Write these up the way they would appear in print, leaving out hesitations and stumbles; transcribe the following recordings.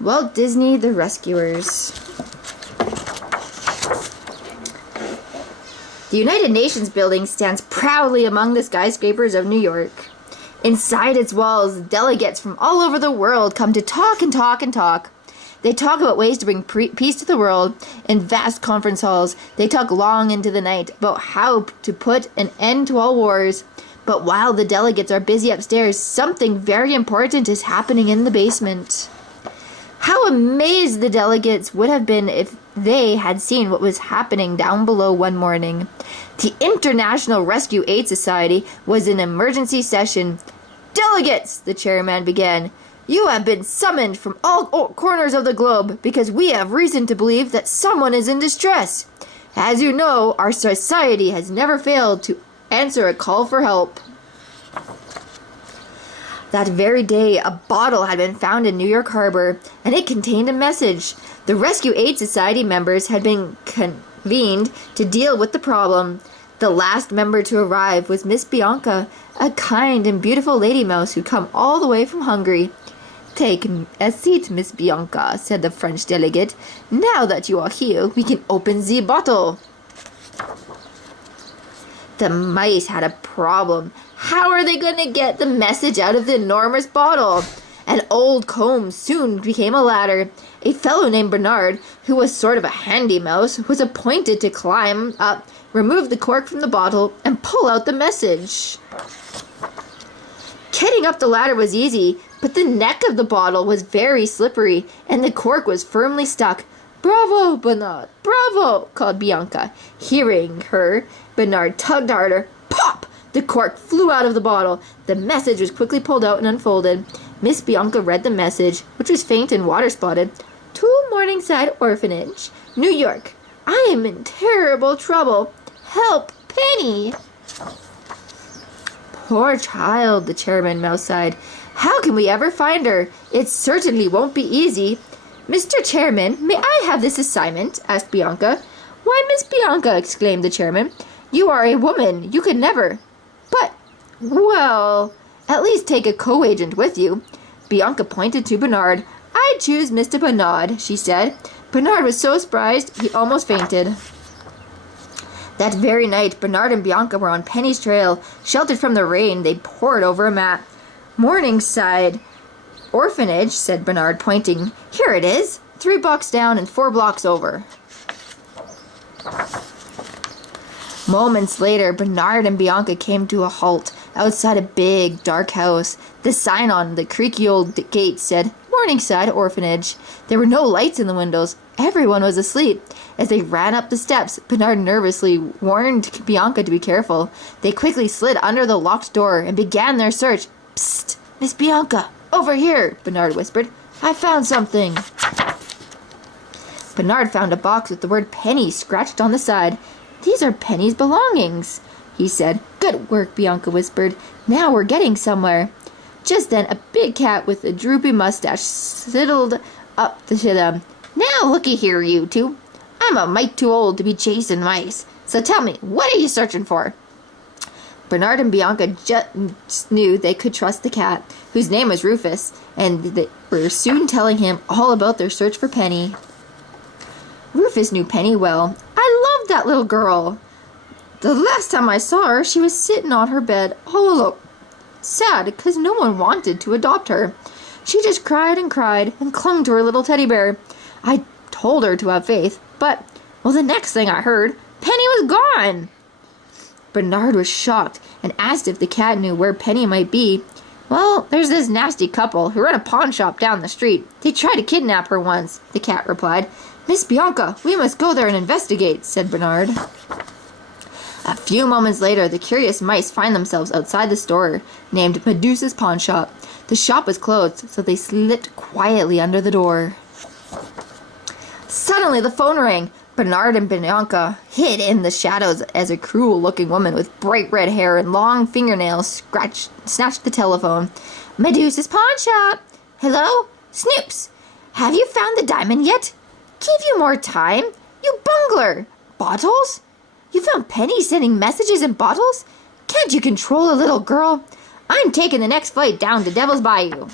Walt Disney, The Rescuers. The United Nations building stands proudly among the skyscrapers of New York. Inside its walls, delegates from all over the world come to talk and talk and talk. They talk about ways to bring peace to the world. In vast conference halls, they talk long into the night about how to put an end to all wars. But while the delegates are busy upstairs, something very important is happening in the basement. How amazed the delegates would have been if they had seen what was happening down below one morning. The International Rescue Aid Society was in emergency session. "Delegates," the chairman began, "you have been summoned from all corners of the globe because we have reason to believe that someone is in distress. As you know, our society has never failed to answer a call for help." That very day, a bottle had been found in New York Harbor, and it contained a message. The Rescue Aid Society members had been convened to deal with the problem. The last member to arrive was Miss Bianca, a kind and beautiful lady mouse who'd come all the way from Hungary. "Take a seat, Miss Bianca," said the French delegate. "Now that you are here, we can open the bottle." The mice had a problem. How are they going to get the message out of the enormous bottle? An old comb soon became a ladder. A fellow named Bernard, who was sort of a handy mouse, was appointed to climb up, remove the cork from the bottle, and pull out the message. Getting up the ladder was easy, but the neck of the bottle was very slippery, and the cork was firmly stuck. "Bravo, Bernard! Bravo!" called Bianca. Hearing her, Bernard tugged harder. Pop! The cork flew out of the bottle. The message was quickly pulled out and unfolded. Miss Bianca read the message, which was faint and water-spotted. "To Morningside Orphanage, New York. I am in terrible trouble. Help, Penny!" "Poor child," the chairman mouse sighed. "How can we ever find her? It certainly won't be easy." "Mr. Chairman, may I have this assignment?" asked Bianca. "Why, Miss Bianca," exclaimed the chairman, "you are a woman. You could never." "But, well, at least take a co-agent with you." Bianca pointed to Bernard. "I choose Mr. Bernard," she said. Bernard was so surprised he almost fainted. That very night, Bernard and Bianca were on Penny's trail. Sheltered from the rain, they pored over a map. "Morningside Orphanage," said Bernard, pointing. "Here it is, 3 blocks down and 4 blocks over." Moments later, Bernard and Bianca came to a halt outside a big, dark house. The sign on the creaky old gate said, "Morningside Orphanage." There were no lights in the windows. Everyone was asleep. As they ran up the steps, Bernard nervously warned Bianca to be careful. They quickly slid under the locked door and began their search. "Psst, Miss Bianca, over here," Bernard whispered. "I found something." Bernard found a box with the word Penny scratched on the side. "These are Penny's belongings," he said. "Good work," Bianca whispered. "Now we're getting somewhere." Just then, a big cat with a droopy mustache sidled up to them. "Now, looky here, you two. I'm a mite too old to be chasing mice. So tell me, what are you searching for?" Bernard and Bianca just knew they could trust the cat, whose name was Rufus, and they were soon telling him all about their search for Penny. Rufus knew Penny well. "I loved that little girl. The last time I saw her, she was sitting on her bed all alone. Sad, because no one wanted to adopt her. She just cried and clung to her little teddy bear. I told her to have faith, but, well, the next thing I heard, Penny was gone." Bernard was shocked and asked if the cat knew where Penny might be. "Well, there's this nasty couple who run a pawn shop down the street. They tried to kidnap her once," the cat replied. "Miss Bianca, we must go there and investigate," said Bernard. A few moments later, the curious mice find themselves outside the store named Medusa's Pawn Shop. The shop was closed, so they slipped quietly under the door. Suddenly, the phone rang. Bernard and Bianca hid in the shadows as a cruel-looking woman with bright red hair and long fingernails snatched the telephone. "Medusa's Pawn Shop. Hello? Snoops. Have you found the diamond yet? Give you more time. You bungler. Bottles? You found Penny sending messages in bottles? Can't you control a little girl? I'm taking the next flight down to Devil's Bayou."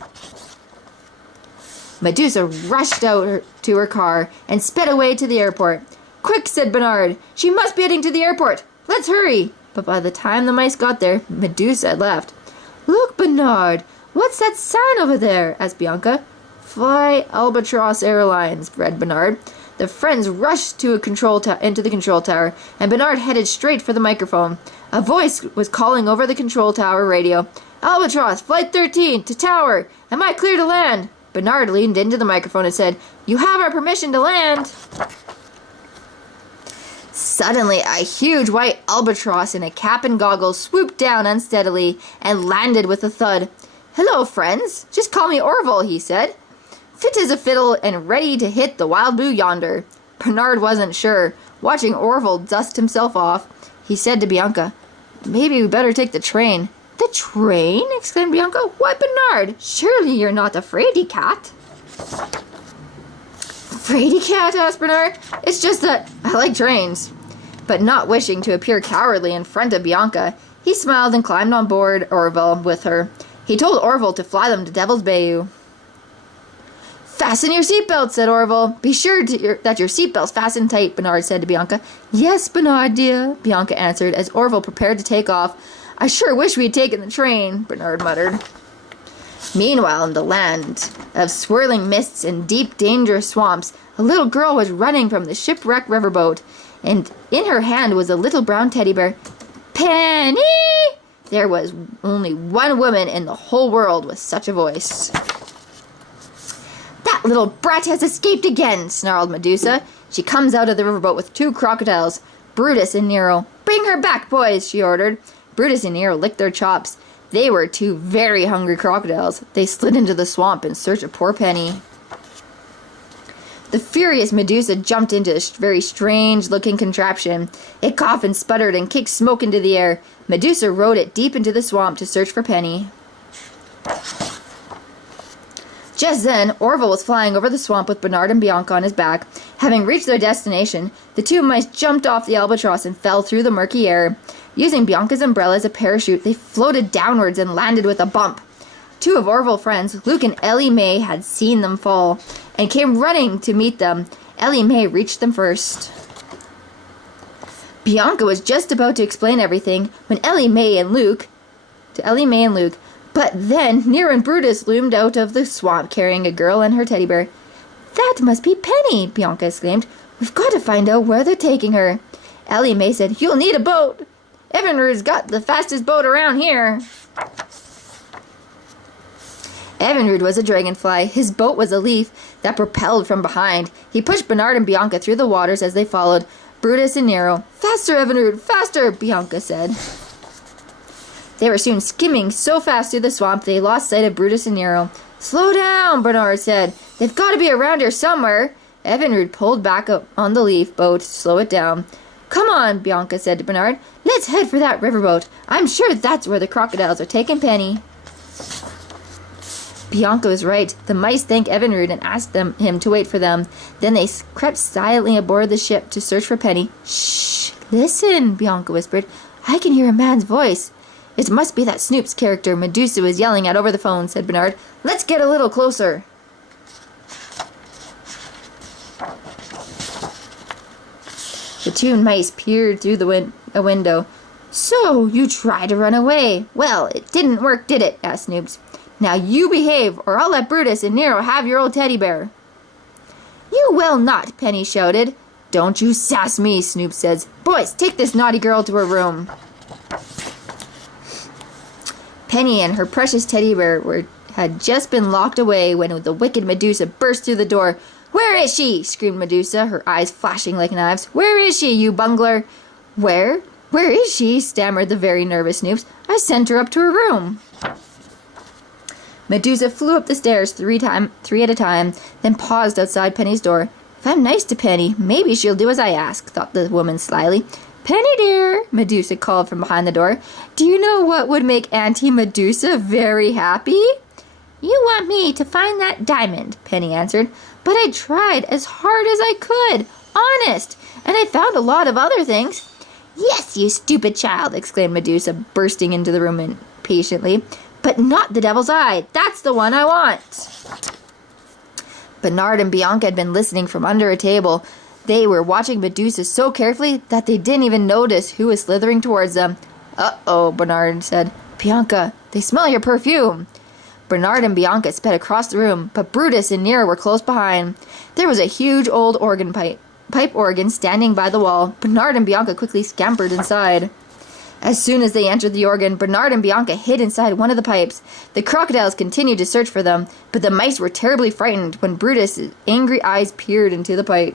Medusa rushed out to her car and sped away to the airport. "Quick," said Bernard. "She must be heading to the airport. Let's hurry." But by the time the mice got there, Medusa had left. "Look, Bernard, what's that sign over there?" asked Bianca. "Fly Albatross Airlines," read Bernard. The friends rushed to into the control tower, and Bernard headed straight for the microphone. A voice was calling over the control tower radio. "Albatross, Flight 13, to tower. Am I clear to land?" Bernard leaned into the microphone and said, "You have our permission to land." Suddenly, a huge white albatross in a cap and goggles swooped down unsteadily and landed with a thud. "Hello, friends. Just call me Orville," he said. "Fit as a fiddle and ready to hit the wild blue yonder." Bernard wasn't sure. Watching Orville dust himself off, he said to Bianca, "Maybe we better take the train." "The train?" exclaimed Bianca. "Why, Bernard, surely you're not a fraidy cat." "Fraidy cat?" asked Bernard. "It's just that I like trains." But not wishing to appear cowardly in front of Bianca, he smiled and climbed on board Orville with her. He told Orville to fly them to Devil's Bayou. "Fasten your seatbelt," said Orville. "Be sure that your seatbelt's fastened tight," Bernard said to Bianca. "Yes, Bernard, dear," Bianca answered as Orville prepared to take off. "I sure wish we had taken the train," Bernard muttered. Meanwhile, in the land of swirling mists and deep, dangerous swamps, a little girl was running from the shipwrecked riverboat, and in her hand was a little brown teddy bear. "Penny!" There was only one woman in the whole world with such a voice. "That little brat has escaped again," snarled Medusa. She comes out of the riverboat with 2 crocodiles, Brutus and Nero. "Bring her back, boys," she ordered. Brutus and Nero licked their chops. They were 2 very hungry crocodiles. They slid into the swamp in search of poor Penny. The furious Medusa jumped into a very strange-looking contraption. It coughed and sputtered and kicked smoke into the air. Medusa rode it deep into the swamp to search for Penny. Just then, Orville was flying over the swamp with Bernard and Bianca on his back. Having reached their destination, the 2 mice jumped off the albatross and fell through the murky air. Using Bianca's umbrella as a parachute, they floated downwards and landed with a bump. 2 of Orville's friends, Luke and Ellie Mae, had seen them fall and came running to meet them. Ellie Mae reached them first. Bianca was just about to explain everything when Ellie Mae and Luke, but then Nero and Brutus loomed out of the swamp carrying a girl and her teddy bear. "That must be Penny," Bianca exclaimed. "We've got to find out where they're taking her." Ellie Mae said, "You'll need a boat. Evinrude's got the fastest boat around here." Evinrude was a dragonfly. His boat was a leaf that propelled from behind. He pushed Bernard and Bianca through the waters as they followed Brutus and Nero. "Faster, Evinrude, faster," Bianca said. They were soon skimming so fast through the swamp they lost sight of Brutus and Nero. "Slow down," Bernard said. "They've got to be around here somewhere." Evinrude pulled back up on the leaf boat to slow it down. "Come on," Bianca said to Bernard. "Let's head for that riverboat. I'm sure that's where the crocodiles are taking Penny." Bianca was right. The mice thanked Evinrude and asked him to wait for them. Then they crept silently aboard the ship to search for Penny. "Shh! Listen," Bianca whispered. "I can hear a man's voice." "It must be that Snoop's character Medusa was yelling at over the phone," said Bernard. "Let's get a little closer." The 2 mice peered through a window. "So, you tried to run away. Well, it didn't work, did it?" asked Snoops. "Now you behave, or I'll let Brutus and Nero have your old teddy bear." "You will not," Penny shouted. "Don't you sass me," Snoop says. "Boys, take this naughty girl to her room." Penny and her precious teddy bear had just been locked away when the wicked Medusa burst through the door. "Where is she?" screamed Medusa, her eyes flashing like knives. "Where is she, you bungler?" Where is she?" stammered the very nervous Snoops. "I sent her up to her room." Medusa flew up the stairs 3 at a time, then paused outside Penny's door. "If I'm nice to Penny, maybe she'll do as I ask," thought the woman slyly. "Penny, dear," Medusa called from behind the door. "Do you know what would make Auntie Medusa very happy?" "You want me to find that diamond," Penny answered. "But I tried as hard as I could, honest, and I found a lot of other things." "Yes, you stupid child," exclaimed Medusa, bursting into the room impatiently. "But not the devil's eye. That's the one I want." Bernard and Bianca had been listening from under a table. They were watching Medusa so carefully that they didn't even notice who was slithering towards them. "Uh-oh," Bernard said. "Bianca, they smell your perfume." Bernard and Bianca sped across the room, but Brutus and Nero were close behind. There was a huge old pipe organ standing by the wall. Bernard and Bianca quickly scampered inside. As soon as they entered the organ, Bernard and Bianca hid inside one of the pipes. The crocodiles continued to search for them, but the mice were terribly frightened when Brutus' angry eyes peered into the pipe.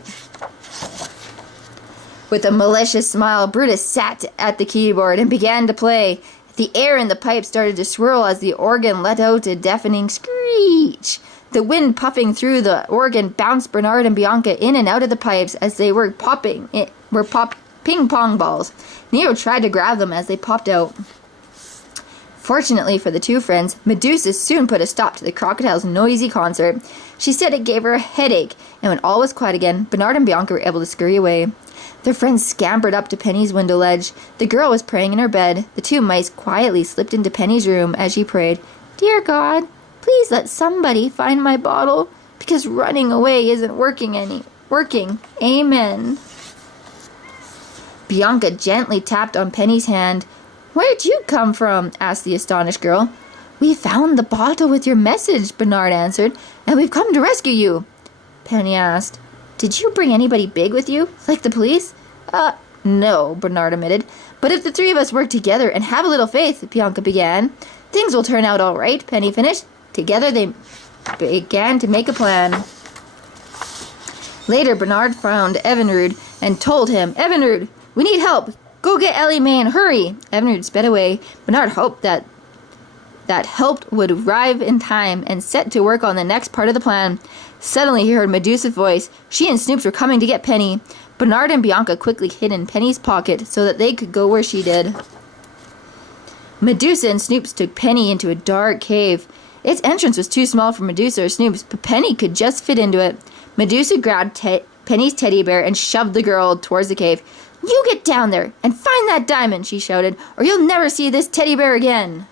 With a malicious smile, Brutus sat at the keyboard and began to play. The air in the pipe started to swirl as the organ let out a deafening screech. The wind puffing through the organ bounced Bernard and Bianca in and out of the pipes as they were ping-pong balls. Nero tried to grab them as they popped out. Fortunately for the two friends, Medusa soon put a stop to the crocodile's noisy concert. She said it gave her a headache, and when all was quiet again, Bernard and Bianca were able to scurry away. Their friends scampered up to Penny's window ledge. The girl was praying in her bed. The two mice quietly slipped into Penny's room as she prayed, "Dear God, please let somebody find my bottle, because running away isn't working. Amen." Bianca gently tapped on Penny's hand. "Where'd you come from?" asked the astonished girl. "We found the bottle with your message," Bernard answered, "and we've come to rescue you." Penny asked, "Did you bring anybody big with you, like the police?" No," Bernard admitted. "But if the three of us work together and have a little faith," Bianca began. "Things will turn out all right," Penny finished. Together they began to make a plan. Later, Bernard found Evinrude and told him, "Evinrude, we need help. Go get Ellie Mae and hurry." Evinrude sped away. Bernard hoped that help would arrive in time and set to work on the next part of the plan. Suddenly he heard Medusa's voice. She and Snoops were coming to get Penny. Bernard and Bianca quickly hid in Penny's pocket so that they could go where she did. Medusa and Snoops took Penny into a dark cave. Its entrance was too small for Medusa or Snoops, but Penny could just fit into it. Medusa grabbed Penny's teddy bear and shoved the girl towards the cave. "You get down there and find that diamond," she shouted, "or you'll never see this teddy bear again."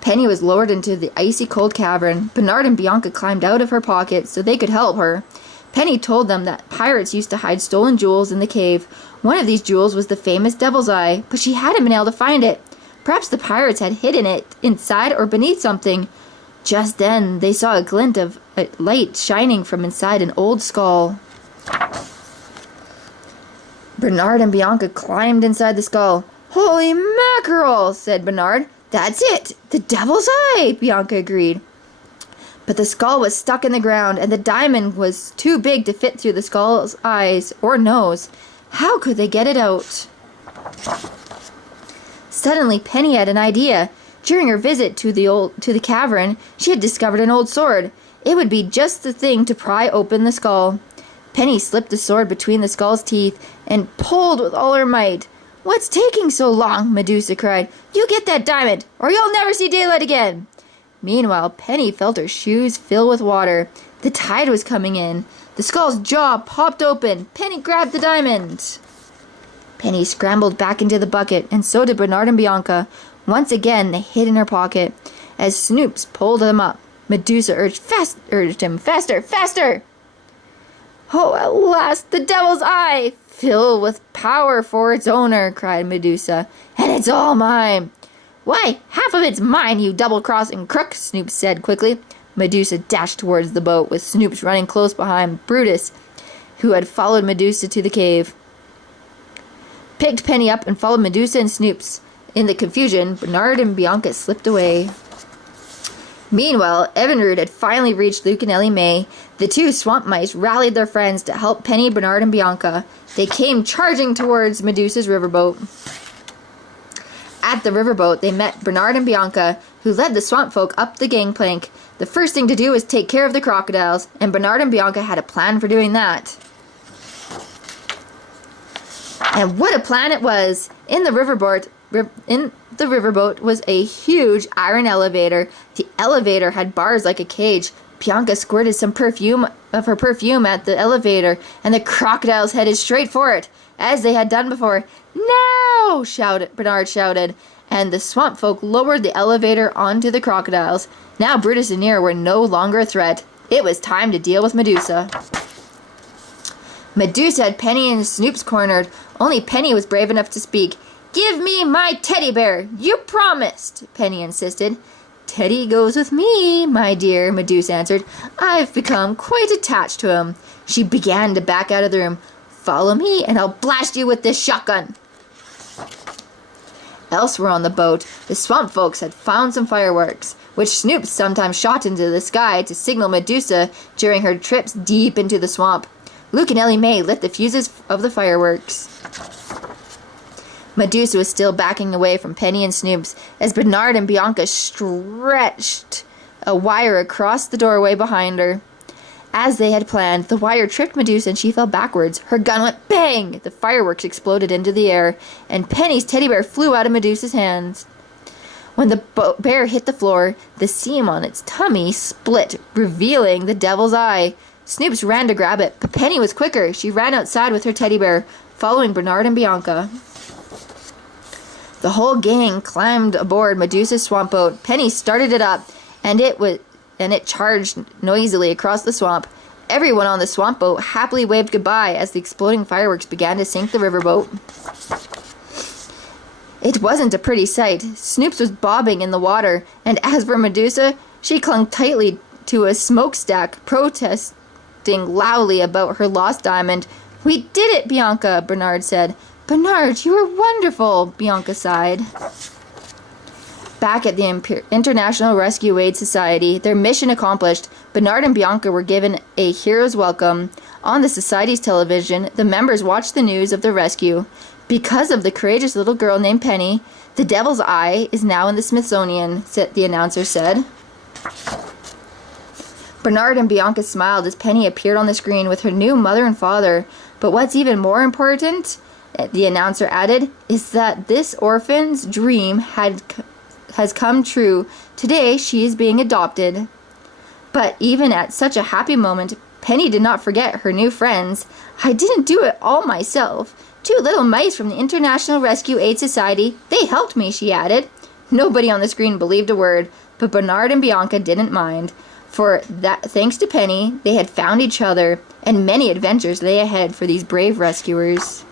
Penny was lowered into the icy cold cavern. Bernard and Bianca climbed out of her pocket so they could help her. Penny told them that pirates used to hide stolen jewels in the cave. One of these jewels was the famous Devil's Eye, but she hadn't been able to find it. Perhaps the pirates had hidden it inside or beneath something. Just then, they saw a glint of a light shining from inside an old skull. Bernard and Bianca climbed inside the skull. "Holy mackerel," said Bernard. "That's it! The Devil's Eye!" Bianca agreed. But the skull was stuck in the ground, and the diamond was too big to fit through the skull's eyes or nose. How could they get it out? Suddenly, Penny had an idea. During her visit to the cavern, she had discovered an old sword. It would be just the thing to pry open the skull. Penny slipped the sword between the skull's teeth and pulled with all her might. "What's taking so long?" Medusa cried. "You get that diamond, or you'll never see daylight again." Meanwhile, Penny felt her shoes fill with water. The tide was coming in. The skull's jaw popped open. Penny grabbed the diamond. Penny scrambled back into the bucket, and so did Bernard and Bianca. Once again, they hid in her pocket. As Snoops pulled them up, Medusa urged him, "Faster, faster!" "Oh, at last, the Devil's Eye! Filled with power for its owner," cried Medusa. "And it's all mine." "Why, half of it's mine, you double-crossing crook," Snoops said quickly. Medusa dashed towards the boat, with Snoops running close behind. Brutus, who had followed Medusa to the cave, picked Penny up and followed Medusa and Snoops. In the confusion, Bernard and Bianca slipped away. Meanwhile, Evinrude had finally reached Luke and Ellie Mae. The two swamp mice rallied their friends to help Penny, Bernard, and Bianca. They came charging towards Medusa's riverboat. At the riverboat, they met Bernard and Bianca, who led the swamp folk up the gangplank. The first thing to do was take care of the crocodiles, and Bernard and Bianca had a plan for doing that. And what a plan it was! In the riverboat was a huge iron elevator. The elevator had bars like a cage. Bianca squirted some of her perfume at the elevator, and the crocodiles headed straight for it, as they had done before. "No!" Bernard shouted, and the swamp folk lowered the elevator onto the crocodiles. Now Brutus and Nero were no longer a threat. It was time to deal with Medusa. Medusa had Penny and Snoops cornered. Only Penny was brave enough to speak. "Give me my teddy bear! You promised!" Penny insisted. "Teddy goes with me, my dear," Medusa answered. "I've become quite attached to him." She began to back out of the room. "Follow me and I'll blast you with this shotgun." Elsewhere on the boat, the swamp folks had found some fireworks, which Snoops sometimes shot into the sky to signal Medusa during her trips deep into the swamp. Luke and Ellie Mae lit the fuses of the fireworks. Medusa was still backing away from Penny and Snoops as Bernard and Bianca stretched a wire across the doorway behind her. As they had planned, the wire tripped Medusa and she fell backwards. Her gun went bang! The fireworks exploded into the air, and Penny's teddy bear flew out of Medusa's hands. When the bear hit the floor, the seam on its tummy split, revealing the devil's eye. Snoops ran to grab it, but Penny was quicker. She ran outside with her teddy bear, following Bernard and Bianca. The whole gang climbed aboard Medusa's swamp boat. Penny started it up, and it charged noisily across the swamp. Everyone on the swamp boat happily waved goodbye as the exploding fireworks began to sink the riverboat. It wasn't a pretty sight. Snoops was bobbing in the water, and as for Medusa, she clung tightly to a smokestack, protesting loudly about her lost diamond. "We did it, Bianca," Bernard said. "Bernard, you were wonderful," Bianca sighed. Back at the International Rescue Aid Society, their mission accomplished, Bernard and Bianca were given a hero's welcome. On the Society's television, the members watched the news of the rescue. "Because of the courageous little girl named Penny, the Devil's Eye is now in the Smithsonian," the announcer said. Bernard and Bianca smiled as Penny appeared on the screen with her new mother and father. "But what's even more important," the announcer added, "is that this orphan's dream has come true. Today she is being adopted." But even at such a happy moment, Penny did not forget her new friends. "I didn't do it all myself. 2 little mice from the International Rescue Aid Society, they helped me," she added. Nobody on the screen believed a word, but Bernard and Bianca didn't mind. For that, thanks to Penny, they had found each other, and many adventures lay ahead for these brave rescuers.